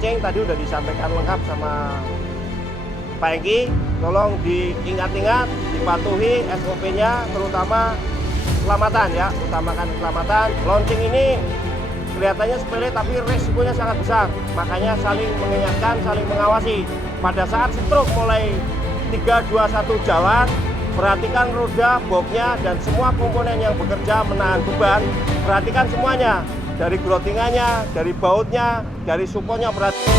launching tadi udah disampaikan lengkap sama Pak Engki, tolong diingat-ingat, dipatuhi SOP-nya, terutama keselamatan ya, utamakan keselamatan. Launching ini kelihatannya sepele tapi resikonya sangat besar, makanya saling mengingatkan, saling mengawasi. Pada saat stroke mulai 3, 2, 1 jalan, perhatikan roda, boxnya, dan semua komponen yang bekerja menahan beban, perhatikan semuanya, dari grottingannya, dari bautnya, dari supportnya, perhatikan.